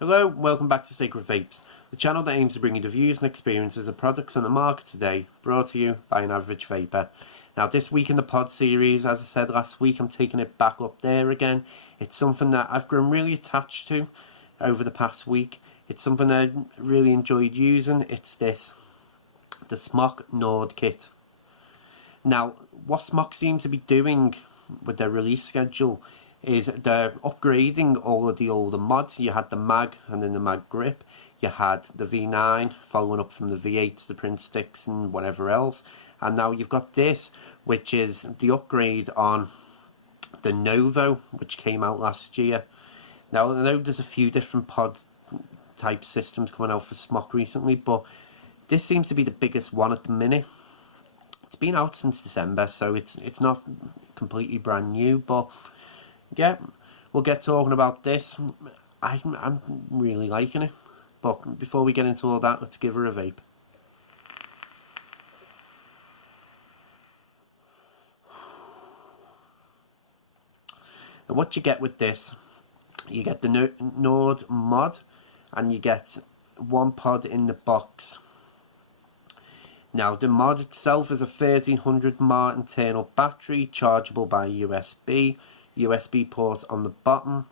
Hello, welcome back to Sacred Vapes, the channel that aims to bring you the views and experiences of products on the market today, brought to you by an average vapor. Now this week in the pod series, as I said last week, I'm taking it back up there again. It's something that I've grown really attached to over the past week. It's something I really enjoyed using. It's the Smok Nord kit. Now, what Smok seem to be doing with their release schedule is they're upgrading all of the older mods. You had the mag and then the mag grip. You had the V9 following up from the V8s, the print sticks and whatever else. And now you've got this, which is the upgrade on the Novo, which came out last year. Now I know there's a few different pod type systems coming out for Smok recently, but this seems to be the biggest one at the minute. It's been out since December, so it's not completely brand new, but yeah, we'll get talking about this. I'm really liking it, but before we get into all that, let's give her a vape. And what you get with this, you get the Nord mod, and you get one pod in the box. Now the mod itself is a 1300 mAh internal battery, chargeable by USB port on the bottom.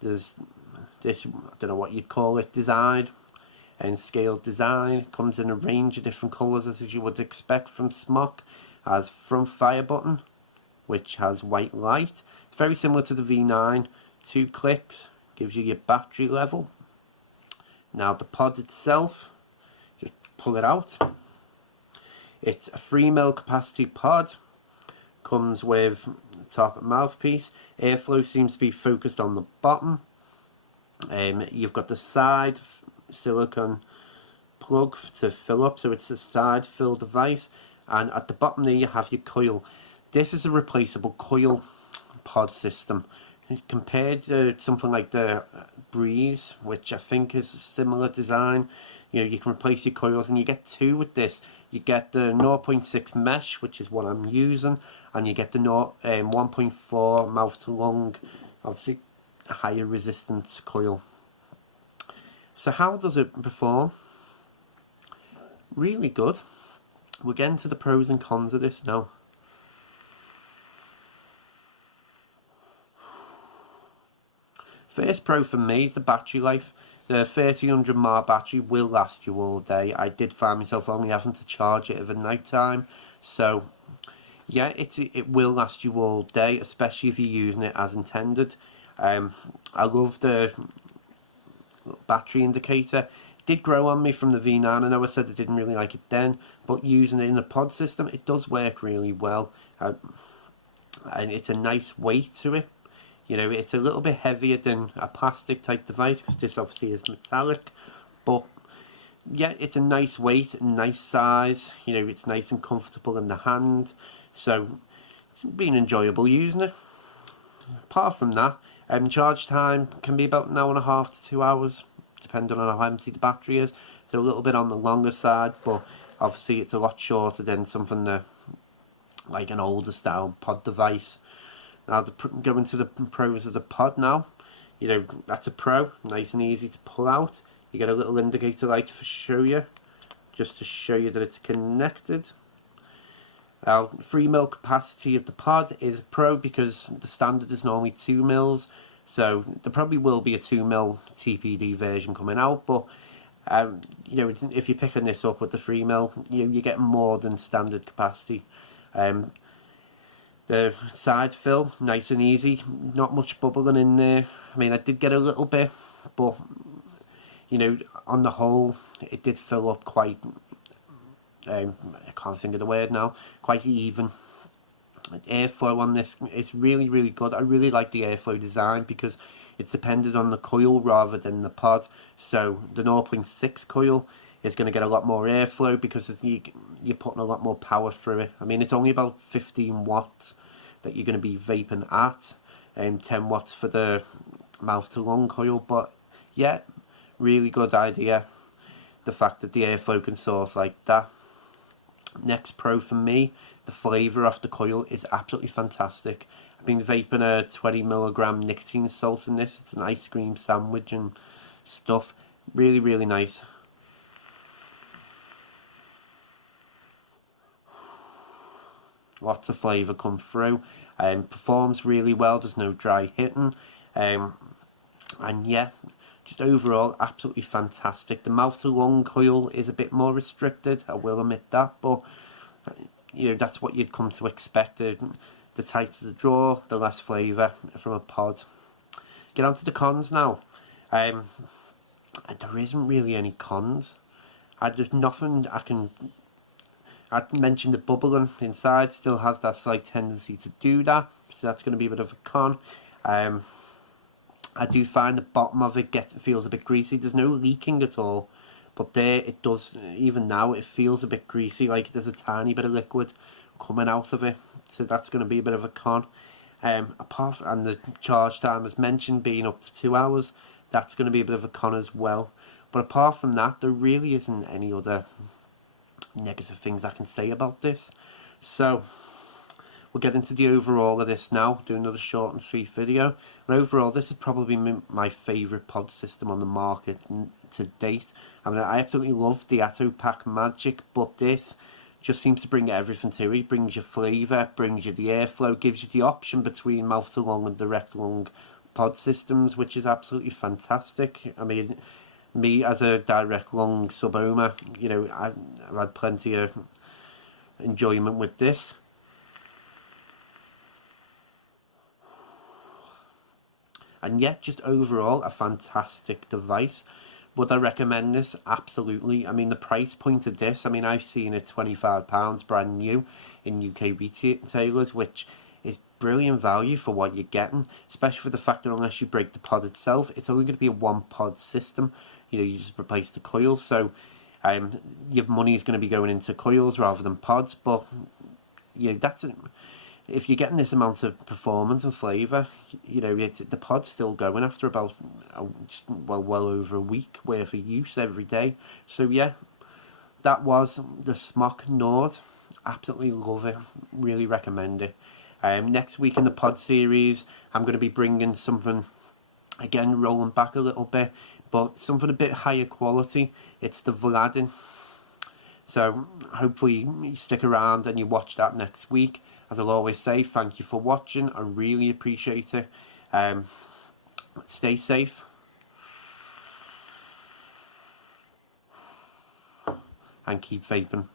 There's this, I don't know what you'd call it, design and scaled design. It comes in a range of different colours as you would expect from Smok. As front fire button, which has white light. It's very similar to the V9. 2 clicks gives you your battery level. Now the pod itself, you pull it out. It's a 3mm capacity pod. Comes with top mouthpiece. Airflow seems to be focused on the bottom. You've got the side silicone plug to fill up, so it's a side fill device, and at the bottom there you have your coil. This is a replaceable coil pod system compared to something like the Breeze, which I think is a similar design. You know, you can replace your coils, and you get 2 with this. You get the 0.6 mesh, which is what I'm using, and you get the 1.4 mouth to lung, obviously a higher resistance coil. So how does it perform? Really good. We're getting to the pros and cons of this now. First pro for me is the battery life. The 1300 mAh battery will last you all day. I did find myself only having to charge it at night time, so yeah, it will last you all day, especially if you're using it as intended. I love the battery indicator. It did grow on me from the V9. I know I said I didn't really like it then, but using it in a pod system, it does work really well, and it's a nice weight to it. You know, it's a little bit heavier than a plastic type device, because this obviously is metallic, but yeah, it's a nice weight, nice size. You know, it's nice and comfortable in the hand, so it's been enjoyable using it. Apart from that, charge time can be about 1.5 to 2 hours, depending on how empty the battery is. So a little bit on the longer side, but obviously it's a lot shorter than something like an older style pod device. Now, going to the pros of the pod now, you know, that's a pro, nice and easy to pull out. You get a little indicator light to show you, just to show you that it's connected. Now, 3mm capacity of the pod is pro, because the standard is normally 2mm, so there probably will be a 2mm TPD version coming out, but you know, if you're picking this up with the 3mm, you get more than standard capacity. The side fill, nice and easy, not much bubbling in there. I mean, I did get a little bit, but you know, on the whole, it did fill up quite, I can't think of the word now, quite even. Airflow on this is really, really good. I really like the airflow design, because it's dependent on the coil rather than the pod. So the 0.6 coil is going to get a lot more airflow, because you're putting a lot more power through it. I mean, it's only about 15 watts that you're going to be vaping at, and 10 watts for the mouth to lung coil. But yeah, really good idea, the fact that the airflow can source like that. Next pro for me, the flavour off the coil is absolutely fantastic. I've been vaping a 20mg nicotine salt in this. It's an ice cream sandwich and stuff. Really, really nice. Lots of flavour come through. Performs really well. There's no dry hitting. And yeah, just overall absolutely fantastic. The mouth to lung coil is a bit more restricted, I will admit that, but you know, that's what you'd come to expect. The tighter the draw, the less flavour from a pod. Get on to the cons now. There isn't really any cons. There's nothing I can... I mentioned the bubbling inside still has that slight tendency to do that, so that's going to be a bit of a con. I do find the bottom of it feels a bit greasy. There's no leaking at all, but there it does. Even now it feels a bit greasy, like there's a tiny bit of liquid coming out of it, so that's going to be a bit of a con. And the charge time, as mentioned, being up to 2 hours, that's going to be a bit of a con as well. But apart from that, there really isn't any other negative things I can say about this. So we'll get into the overall of this now, do another short and sweet video. But overall, this is probably my favourite pod system on the market to date. I mean, I absolutely love the Atto Pack Magic, but this just seems to bring everything to it. Brings you flavour, brings you the airflow, gives you the option between mouth to lung and direct lung pod systems, which is absolutely fantastic. I mean, me as a direct lung sub-ohmer, you know, I've had plenty of enjoyment with this. And yet, just overall, a fantastic device. Would I recommend this? Absolutely. I mean, the price point of this, I mean, I've seen it £25 brand new in UK retailers, which is brilliant value for what you're getting, especially for the fact that unless you break the pod itself, it's only going to be a one pod system. You know, you just replace the coils, so your money is going to be going into coils rather than pods. But you know, that's if you're getting this amount of performance and flavour, you know, the pod's still going after about well over a week worth of use every day. So yeah, that was the Smok Nord. Absolutely love it. Really recommend it. Next week in the pod series, I'm going to be bringing something, again, rolling back a little bit, but something a bit higher quality. It's the Vladin. So hopefully you stick around and you watch that next week. As I'll always say, thank you for watching. I really appreciate it. Stay safe. And keep vaping.